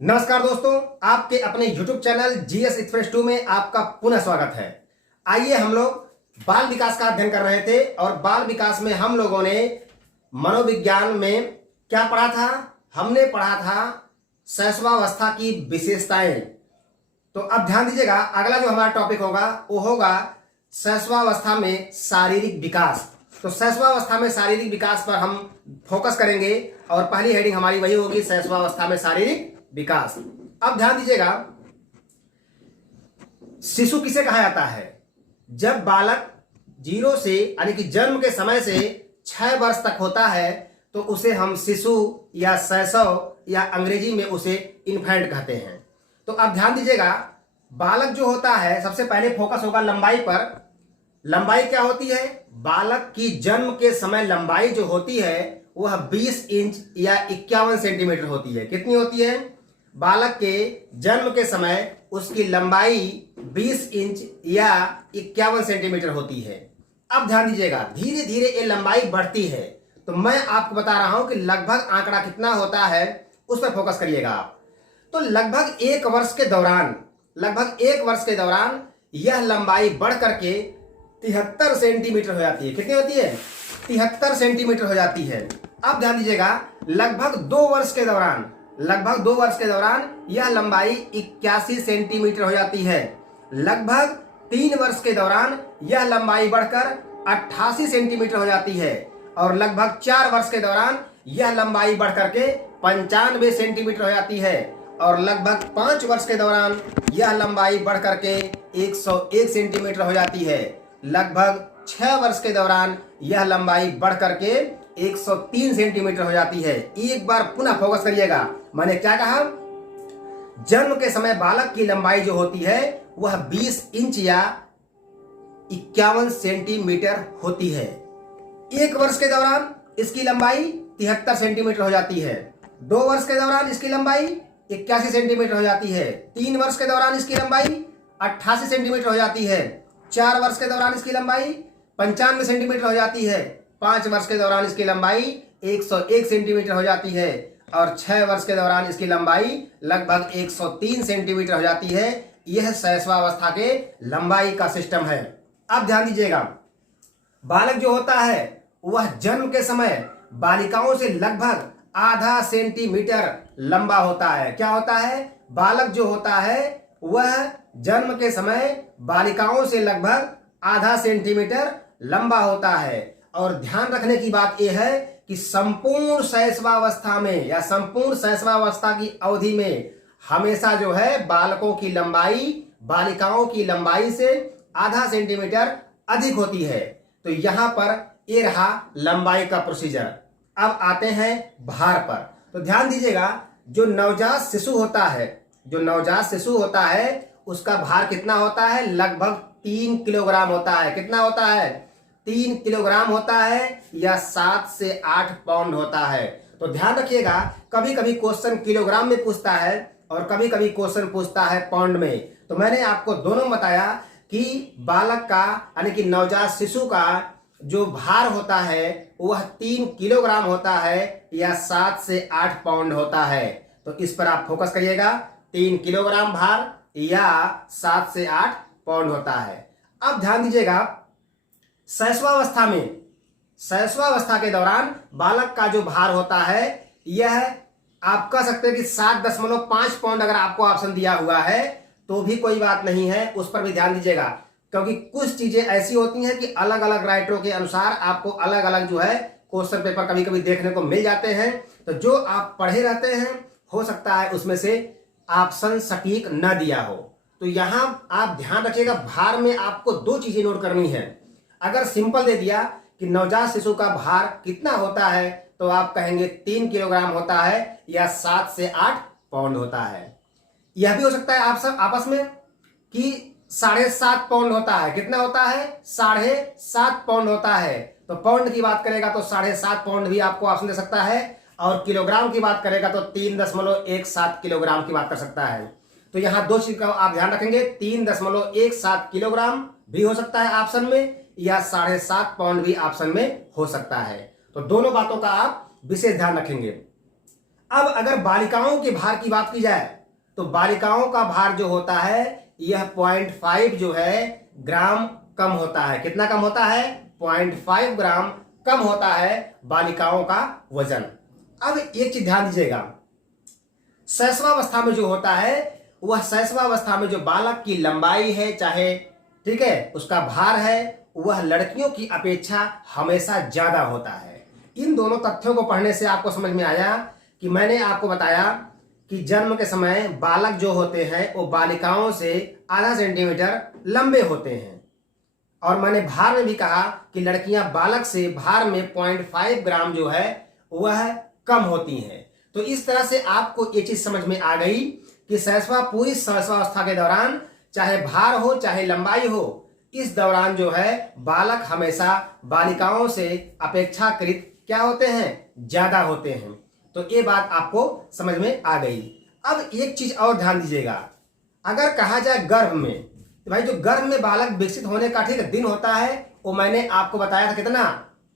नमस्कार दोस्तों, आपके अपने YouTube चैनल जीएस एक्सप्रेस 2 में आपका पुनः स्वागत है। आइए हम लोग बाल विकास का अध्ययन कर रहे थे और बाल विकास में हम लोगों ने मनोविज्ञान में क्या पढ़ा था? हमने पढ़ा था शैशवावस्था की विशेषताएं। तो अब ध्यान दीजिएगा, अगला जो हमारा टॉपिक होगा वो होगा शैशवावस्था में शारीरिक विकास। तो शैशवावस्था में शारीरिक विकास पर हम फोकस करेंगे और पहली हेडिंग हमारी वही होगी, शैशवावस्था में शारीरिक विकास। अब ध्यान दीजिएगा, शिशु किसे कहा जाता है? जब बालक 0 से यानी कि जन्म के समय से 6 वर्ष तक होता है तो उसे हम शिशु या शैशव या अंग्रेजी में उसे इन्फेंट कहते हैं। तो अब ध्यान दीजिएगा, बालक जो होता है सबसे पहले फोकस होगा लंबाई पर। लंबाई क्या होती है? बालक की जन्म के समय लंबाई जो होती है वह 20 इंच या 51 सेंटीमीटर होती है। कितनी होती है? बालक के जन्म के समय उसकी लंबाई 20 इंच या 51 सेंटीमीटर होती है। अब ध्यान दीजिएगा, धीरे धीरे ये लंबाई बढ़ती है। तो मैं आपको बता रहा हूं कि लगभग आंकड़ा कितना होता है उस पर फोकस करिएगा आप। तो लगभग 1 वर्ष के दौरान यह लंबाई बढ़ करके 73 सेंटीमीटर हो जाती है। कितनी होती है? 73 सेंटीमीटर हो जाती है। अब ध्यान दीजिएगा, लगभग 2 वर्ष के दौरान यह लंबाई 81 सेंटीमीटर हो जाती है। लगभग 3 वर्ष के दौरान यह लंबाई बढ़कर 88 सेंटीमीटर हो जाती है और लगभग 4 वर्ष के दौरान यह लंबाई बढ़ करके 95 सेंटीमीटर हो जाती है और लगभग 5 वर्ष के दौरान यह लंबाई बढ़ करके 101 सेंटीमीटर हो जाती है। लगभग 6 वर्ष के दौरान यह लंबाई बढ़ करके 103 सेंटीमीटर हो जाती है। एक बार पुनः फोकस करिएगा, मैंने क्या कहा? जन्म के समय बालक की लंबाई जो होती है वह 20 इंच या 51 सेंटीमीटर होती है। 1 वर्ष के दौरान इसकी लंबाई 73 सेंटीमीटर हो जाती है। 2 वर्ष के दौरान इसकी लंबाई 81 सेंटीमीटर हो जाती है। 3 वर्ष के दौरान इसकी लंबाई 88 सेंटीमीटर हो जाती है। 4 वर्ष के दौरान इसकी लंबाई 95 सेंटीमीटर हो जाती है। 5 वर्ष के दौरान इसकी लंबाई 101 सेंटीमीटर हो जाती है और 6 वर्ष के दौरान इसकी लंबाई लगभग 103 सेंटीमीटर हो जाती है। यह शैशवावस्था के लंबाई का सिस्टम है। अब ध्यान दीजिएगा, बालक जो होता है वह जन्म के समय बालिकाओं से लगभग आधा सेंटीमीटर लंबा होता है। क्या होता है? बालक जो होता है वह जन्म के समय बालिकाओं से लगभग आधा सेंटीमीटर लंबा होता है। और ध्यान रखने की बात यह है कि संपूर्ण शैशवावस्था में या संपूर्ण शैशवावस्था की अवधि में हमेशा जो है बालकों की लंबाई बालिकाओं की लंबाई से आधा सेंटीमीटर अधिक होती है। तो यहां पर ये रहा लंबाई का प्रोसीजर। अब आते हैं भार पर। तो ध्यान दीजिएगा, जो नवजात शिशु होता है उसका भार कितना होता है? लगभग 3 किलोग्राम होता है। कितना होता है? 3 किलोग्राम होता है या 7 से 8 पाउंड होता है। तो ध्यान रखिएगा, कभी कभी क्वेश्चन किलोग्राम में पूछता है और कभी कभी क्वेश्चन पूछता है पाउंड में। तो मैंने आपको दोनों बताया कि बालक का यानी कि नवजात शिशु का जो भार होता है वह 3 किलोग्राम होता है या 7 से 8 पाउंड होता है। तो इस पर आप फोकस करिएगा, 3 किलोग्राम भार या 7 से 8 पाउंड होता है। अब ध्यान दीजिएगा, शैशवावस्था के दौरान बालक का जो भार होता है यह आप कह सकते हैं कि 7.5 पाउंड। अगर आपको ऑप्शन दिया हुआ है तो भी कोई बात नहीं है, उस पर भी ध्यान दीजिएगा, क्योंकि कुछ चीजें ऐसी होती हैं कि अलग अलग राइटरों के अनुसार आपको अलग अलग जो है क्वेश्चन पेपर कभी कभी देखने को मिल जाते हैं। तो जो आप पढ़े रहते हैं हो सकता है उसमें से ऑप्शन सटीक न दिया हो। तो यहां आप ध्यान रखिएगा, भार में आपको 2 चीजें नोट करनी है। अगर सिंपल दे दिया कि नवजात शिशु का भार कितना होता है तो आप कहेंगे 3 किलोग्राम होता है या 7 से 8 पाउंड होता है। यह भी हो सकता है आप सब आपस में कि 7.5 पाउंड होता है। कितना होता है? 7.5 पाउंड होता है। तो पाउंड की बात करेगा तो 7.5 पाउंड भी आपको ऑप्शन दे सकता है और किलोग्राम की बात करेगा तो 3.17 किलोग्राम की बात कर सकता है। तो यहां 2 चीज का आप ध्यान रखेंगे, 3.17 किलोग्राम भी हो सकता है ऑप्शन में या 7.5 पाउंड भी ऑप्शन में हो सकता है। तो दोनों बातों का आप विशेष ध्यान रखेंगे। अब अगर बालिकाओं के भार की बात की जाए तो बालिकाओं का भार जो होता है यह 0.5 जो है ग्राम कम होता है। कितना कम होता है? 0.5 ग्राम कम होता है बालिकाओं का वजन। अब एक चीज ध्यान दीजिएगा, शैशवावस्था में जो होता है वह शैशवावस्था में जो बालक की लंबाई है, चाहे ठीक है उसका भार है, वह लड़कियों की अपेक्षा हमेशा ज्यादा होता है। इन दोनों तथ्यों को पढ़ने से आपको समझ में आया कि मैंने आपको बताया कि जन्म के समय बालक जो होते हैं वो बालिकाओं से आधा सेंटीमीटर लंबे होते हैं, और मैंने भार में भी कहा कि लड़कियां बालक से भार में 0.5 ग्राम जो है वह कम होती हैं। तो इस तरह से आपको ये चीज समझ में आ गई कि पूरी शैशवावस्था के दौरान चाहे भार हो चाहे लंबाई हो, इस दौरान जो है बालक हमेशा बालिकाओं से अपेक्षाकृत क्या होते हैं? ज्यादा होते हैं। तो ये बात आपको समझ में आ गई। अब एक चीज और ध्यान दीजिएगा, अगर कहा जाए गर्भ में, तो भाई जो गर्भ में बालक विकसित होने का ठीक दिन होता है वो मैंने आपको बताया था, कितना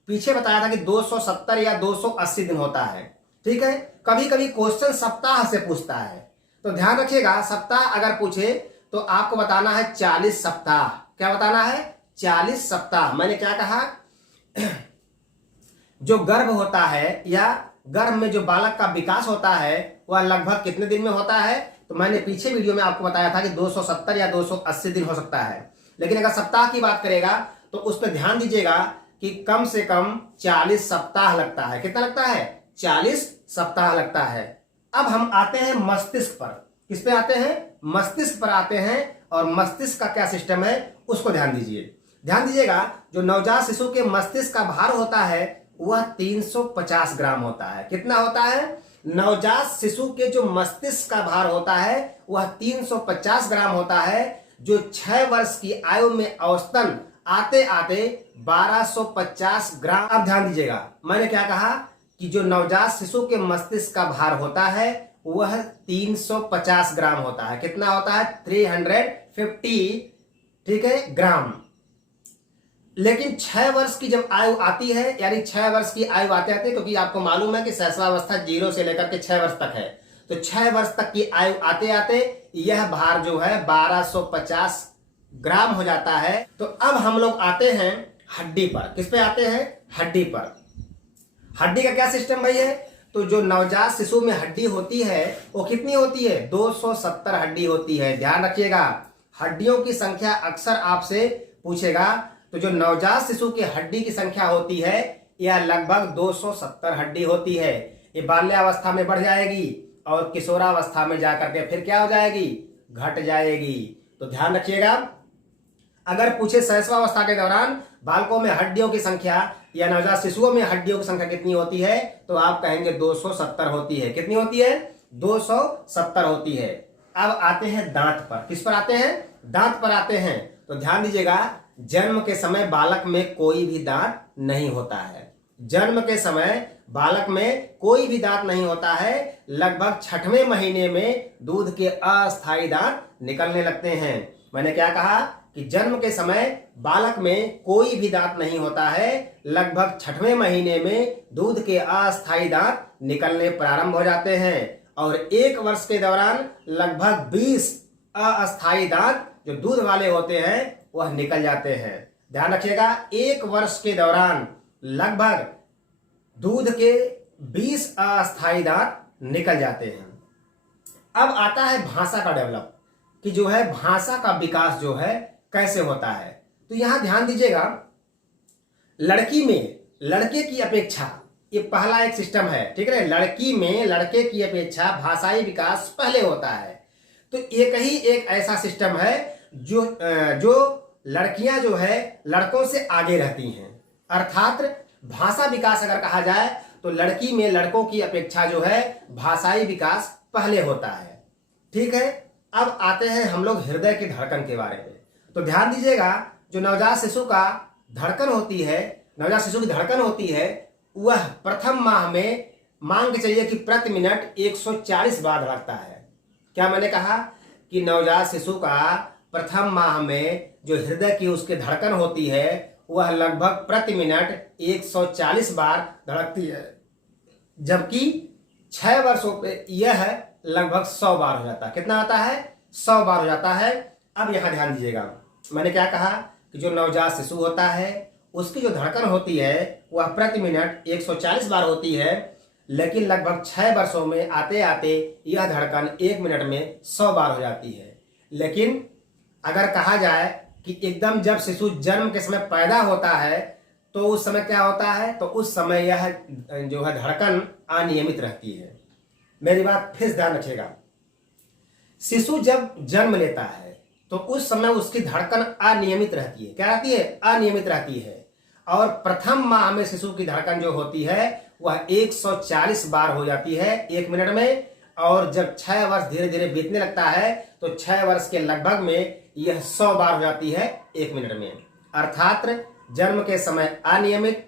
पीछे बताया था कि 270 या 280 दिन होता है। ठीक है, कभी कभी क्वेश्चन सप्ताह से पूछता है, तो ध्यान रखिएगा सप्ताह अगर पूछे तो आपको बताना है 40 सप्ताह। क्या बताना है? 40 सप्ताह। मैंने क्या कहा? जो गर्भ होता है या गर्भ में जो बालक का विकास होता है वह लगभग कितने दिन में होता है? तो मैंने पीछे वीडियो में आपको बताया था कि 270 या 280 दिन हो सकता है। लेकिन अगर सप्ताह की बात करेगा तो उस पर ध्यान दीजिएगा कि कम से कम 40 सप्ताह लगता है। कितना लगता है? 40 सप्ताह लगता है। अब हम आते हैं मस्तिष्क पर। किस पे आते हैं? मस्तिष्क पर आते हैं, और मस्तिष्क का क्या सिस्टम है उसको ध्यान दीजिए। ध्यान दीजिएगा, जो नवजात शिशु के मस्तिष्क का भार होता है वह 350 ग्राम होता है। कितना होता है? नवजात शिशु के जो मस्तिष्क का भार होता है वह 350 ग्राम होता है, जो 6 वर्ष की आयु में औसतन आते आते 1250 ग्राम। अब ध्यान दीजिएगा, मैंने क्या कहा कि जो नवजात शिशु के मस्तिष्क का भार होता है वह 350 ग्राम होता है। कितना होता है? 350, ठीक है, ग्राम। लेकिन 6 वर्ष की जब आयु आती है, यानी 6 वर्ष की आयु आते आते, क्योंकि आपको मालूम है कि शैशवावस्था 0 से लेकर के 6 वर्ष तक है, तो 6 वर्ष तक की आयु आते आते यह भार जो है 1250 ग्राम हो जाता है। तो अब हम लोग आते हैं हड्डी पर। किस पे आते हैं? हड्डी पर। हड्डी का क्या सिस्टम भाई है? तो जो नवजात शिशु में हड्डी होती है वो कितनी होती है? 270 हड्डी होती है। ध्यान रखिएगा, हड्डियों की संख्या अक्सर आपसे पूछेगा। तो जो नवजात शिशु की हड्डी की संख्या होती है यह लगभग 270 हड्डी होती है। ये बाल्यावस्था में बढ़ जाएगी और किशोरावस्था में जाकर के फिर क्या हो जाएगी? घट जाएगी। तो ध्यान रखिएगा, अगर पूछे शैशवावस्था के दौरान बालकों में हड्डियों की संख्या या नवजात शिशुओं में हड्डियों की संख्या कितनी होती है, तो आप कहेंगे 270 होती है। कितनी होती है? 270 होती है। अब आते हैं दांत पर। किस पर आते हैं? दांत पर आते हैं। तो ध्यान दीजिएगा, जन्म के समय बालक में कोई भी दांत नहीं होता है। जन्म के समय बालक में कोई भी दांत नहीं होता है। लगभग 6वें महीने में दूध के अस्थायी दांत निकलने लगते हैं। मैंने क्या कहा कि जन्म के समय बालक में कोई भी दांत नहीं होता है। लगभग 6वें महीने में दूध के अस्थायी दांत निकलने प्रारंभ हो जाते हैं, और 1 वर्ष के दौरान लगभग 20 अस्थायी दांत जो दूध वाले होते हैं वह निकल जाते हैं। ध्यान रखिएगा, 1 वर्ष के दौरान लगभग दूध के 20 अस्थायी दांत निकल जाते हैं। अब आता है भाषा का डेवलप, कि जो है भाषा का विकास जो है कैसे होता है। तो यहां ध्यान दीजिएगा, लड़की में लड़के की अपेक्षा, ये पहला एक सिस्टम है, ठीक है। लड़की में लड़के की अपेक्षा भाषाई विकास पहले होता है। तो एक ही एक ऐसा सिस्टम है जो लड़कियां जो है लड़कों से आगे रहती हैं। अर्थात भाषा विकास अगर कहा जाए तो लड़की में लड़कों की अपेक्षा जो है भाषाई विकास पहले होता है। ठीक है, अब आते हैं हम लोग हृदय की धड़कन के बारे में। तो ध्यान दीजिएगा, जो नवजात शिशु का धड़कन होती है, नवजात शिशु की धड़कन होती है, वह प्रथम माह में मान के चलिए कि प्रति मिनट 140 बार धड़कता है। क्या मैंने कहा कि नवजात शिशु का प्रथम माह में जो हृदय की उसकी धड़कन होती है वह लगभग प्रति मिनट 140 बार धड़कती है, जबकि 6 वर्षों पे यह लगभग 100 बार हो जाता है। कितना आता है? 100 बार हो जाता है। अब यहां ध्यान दीजिएगा, मैंने क्या कहा कि जो नवजात शिशु होता है उसकी जो धड़कन होती है वह प्रति मिनट 140 बार होती है, लेकिन लगभग 6 वर्षों में आते आते यह धड़कन 1 मिनट में 100 बार हो जाती है। लेकिन अगर कहा जाए कि एकदम जब शिशु जन्म के समय पैदा होता है तो उस समय क्या होता है, तो उस समय यह जो है धड़कन अनियमित रहती है। मेरी बात फिर से ध्यान रखिएगा, शिशु जब जन्म लेता है तो उस समय उसकी धड़कन अनियमित रहती है। क्या रहती है? अनियमित रहती है। और प्रथम माह में शिशु की धड़कन जो होती है वह 140 बार हो जाती है 1 मिनट में। और जब 6 वर्ष धीरे धीरे बीतने लगता है तो 6 वर्ष के लगभग में यह 100 बार हो जाती है 1 मिनट में। अर्थात जन्म के समय अनियमित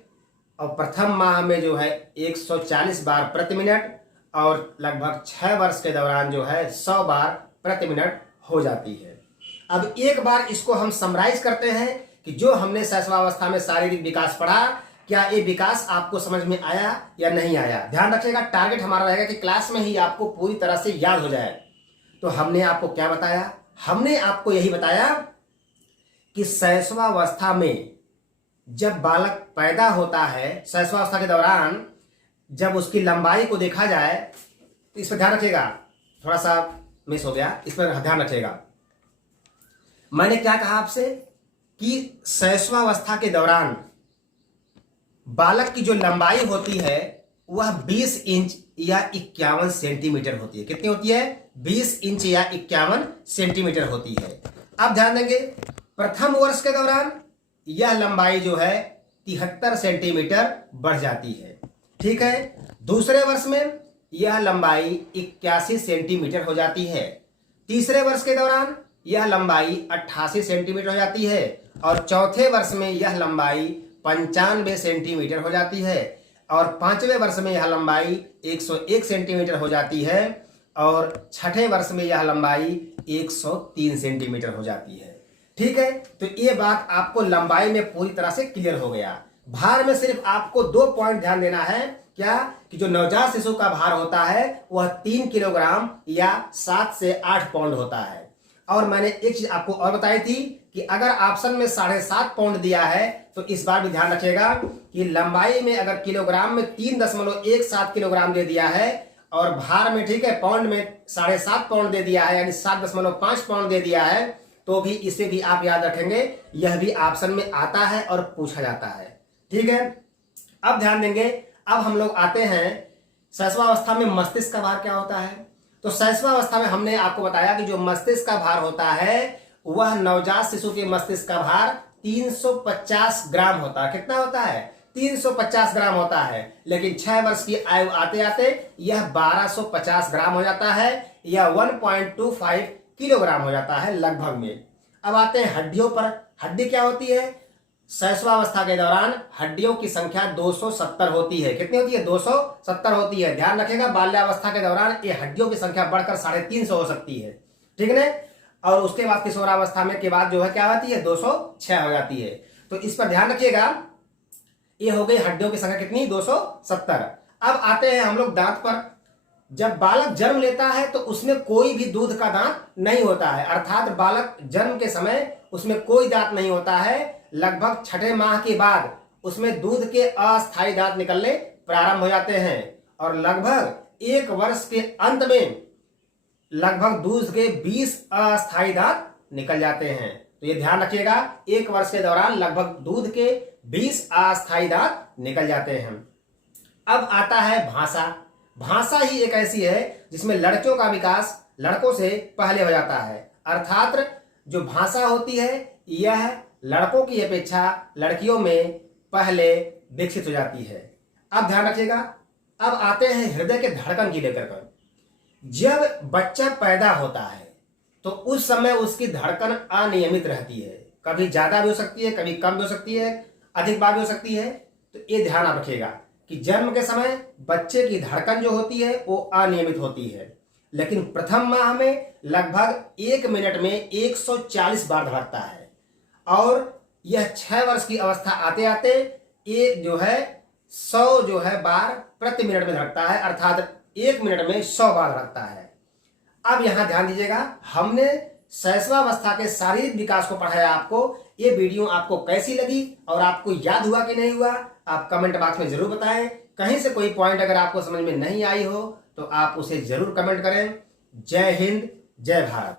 और प्रथम माह में जो है 140 बार प्रति मिनट और लगभग 6 वर्ष के दौरान जो है 100 बार प्रति मिनट हो जाती है। अब एक बार इसको हम समराइज करते हैं कि जो हमने शैशवावस्था में शारीरिक विकास पढ़ा, क्या ये विकास आपको समझ में आया या नहीं आया। ध्यान रखिएगा, टारगेट हमारा रहेगा कि क्लास में ही आपको पूरी तरह से याद हो जाए। तो हमने आपको क्या बताया? हमने आपको यही बताया कि शैशवावस्था में जब बालक पैदा होता है, शैशवावस्था के दौरान जब उसकी लंबाई को देखा जाए तो इस पर ध्यान रखिएगा, थोड़ा सा मिस हो गया, इस पर ध्यान रखिएगा। मैंने क्या कहा आपसे कि शैशवावस्था के दौरान बालक की जो लंबाई होती है वह 20 इंच या 51 सेंटीमीटर होती है। कितनी होती है? 20 इंच या 51 सेंटीमीटर होती है। अब ध्यान देंगे, प्रथम वर्ष के दौरान यह लंबाई जो है 73 सेंटीमीटर बढ़ जाती है। ठीक है। दूसरे वर्ष में यह लंबाई 81 सेंटीमीटर हो जाती है। तीसरे वर्ष के दौरान यह लंबाई 88 सेंटीमीटर हो जाती है और चौथे वर्ष में यह लंबाई 95 सेंटीमीटर हो जाती है और 5वें वर्ष में यह लंबाई 101 सेंटीमीटर हो जाती है और 6ठे वर्ष में यह लंबाई 103 सेंटीमीटर हो जाती है। ठीक है। तो ये बात आपको लंबाई में पूरी तरह से क्लियर हो गया। भार में सिर्फ आपको 2 पॉइंट ध्यान देना है। क्या? कि जो नवजात शिशु का भार होता है वह 3 किलोग्राम या 7 से 8 पाउंड होता है। और मैंने एक चीज आपको और बताई थी कि अगर ऑप्शन में 7.5 पाउंड दिया है तो इस बार भी ध्यान रखिएगा कि लंबाई में अगर किलोग्राम में 3.17 किलोग्राम दे दिया है और भार में, ठीक है, पाउंड में 7.5 पाउंड दे दिया है, यानी 7.5 पाउंड दे दिया है, तो भी इसे भी आप याद रखेंगे, यह भी ऑप्शन में आता है और पूछा जाता है। ठीक है। अब ध्यान देंगे, अब हम लोग आते हैं शैशवावस्था में मस्तिष्क का भार क्या होता है। तो शैशवावस्था में हमने आपको बताया कि जो मस्तिष्क का भार होता है वह नवजात शिशु के मस्तिष्क का भार 350 ग्राम होता है। कितना होता है? 350 ग्राम होता है। लेकिन 6 वर्ष की आयु आते आते यह 1250 ग्राम हो जाता है या 1.25 किलोग्राम हो जाता है लगभग में। अब आते हैं हड्डियों पर। हड्डी क्या होती है? शैशवावस्था के दौरान हड्डियों की संख्या 270 होती है। कितनी होती है? 270 होती है। ध्यान रखिएगा, बाल्यावस्था के दौरान ये हड्डियों की संख्या बढ़कर 350 हो सकती है। ठीक है। और उसके बाद किशोरावस्था में के बाद जो है क्या होती है? 206 हो जाती है। तो इस पर ध्यान रखिएगा, ये हो गई हड्डियों की संख्या कितनी? 270। अब आते हैं हम लोग दांत पर। जब बालक जन्म लेता है तो उसमें कोई भी दूध का दांत नहीं होता है, अर्थात बालक जन्म के समय उसमें कोई दांत नहीं होता है। लगभग 6ठे माह के बाद उसमें दूध के अस्थायी दांत निकलने प्रारंभ हो जाते हैं और लगभग 1 वर्ष के अंत में लगभग दूध के 20 अस्थायी दांत निकल जाते हैं। तो ये ध्यान रखिएगा, 1 वर्ष के दौरान लगभग दूध के 20 अस्थायी दांत निकल जाते हैं। अब आता है भाषा। भाषा ही एक ऐसी है जिसमें लड़कियों का विकास लड़कों से पहले हो जाता है, अर्थात जो भाषा होती है यह लड़कों की अपेक्षा लड़कियों में पहले विकसित हो जाती है। अब ध्यान रखिएगा, अब आते हैं हृदय के धड़कन की लेकर कर। जब बच्चा पैदा होता है तो उस समय उसकी धड़कन अनियमित रहती है, कभी ज्यादा भी हो सकती है, कभी कम भी हो सकती है, अधिक बार भी हो सकती है। तो ये ध्यान आप रखिएगा कि जन्म के समय बच्चे की धड़कन जो होती है वो अनियमित होती है, लेकिन प्रथम माह में लगभग 1 मिनट में 140 बार धड़कता है और यह 6 वर्ष की अवस्था आते आते ये जो है 100 जो है बार प्रति मिनट में धड़कता है, अर्थात 1 मिनट में 100 बार धड़कता है। अब यहां ध्यान दीजिएगा, हमने शैशवावस्था के शारीरिक विकास को पढ़ाया आपको। ये वीडियो आपको कैसी लगी और आपको याद हुआ कि नहीं हुआ, आप कमेंट बॉक्स में जरूर बताएं। कहीं से कोई पॉइंट अगर आपको समझ में नहीं आई हो तो आप उसे जरूर कमेंट करें। जय हिंद, जय भारत।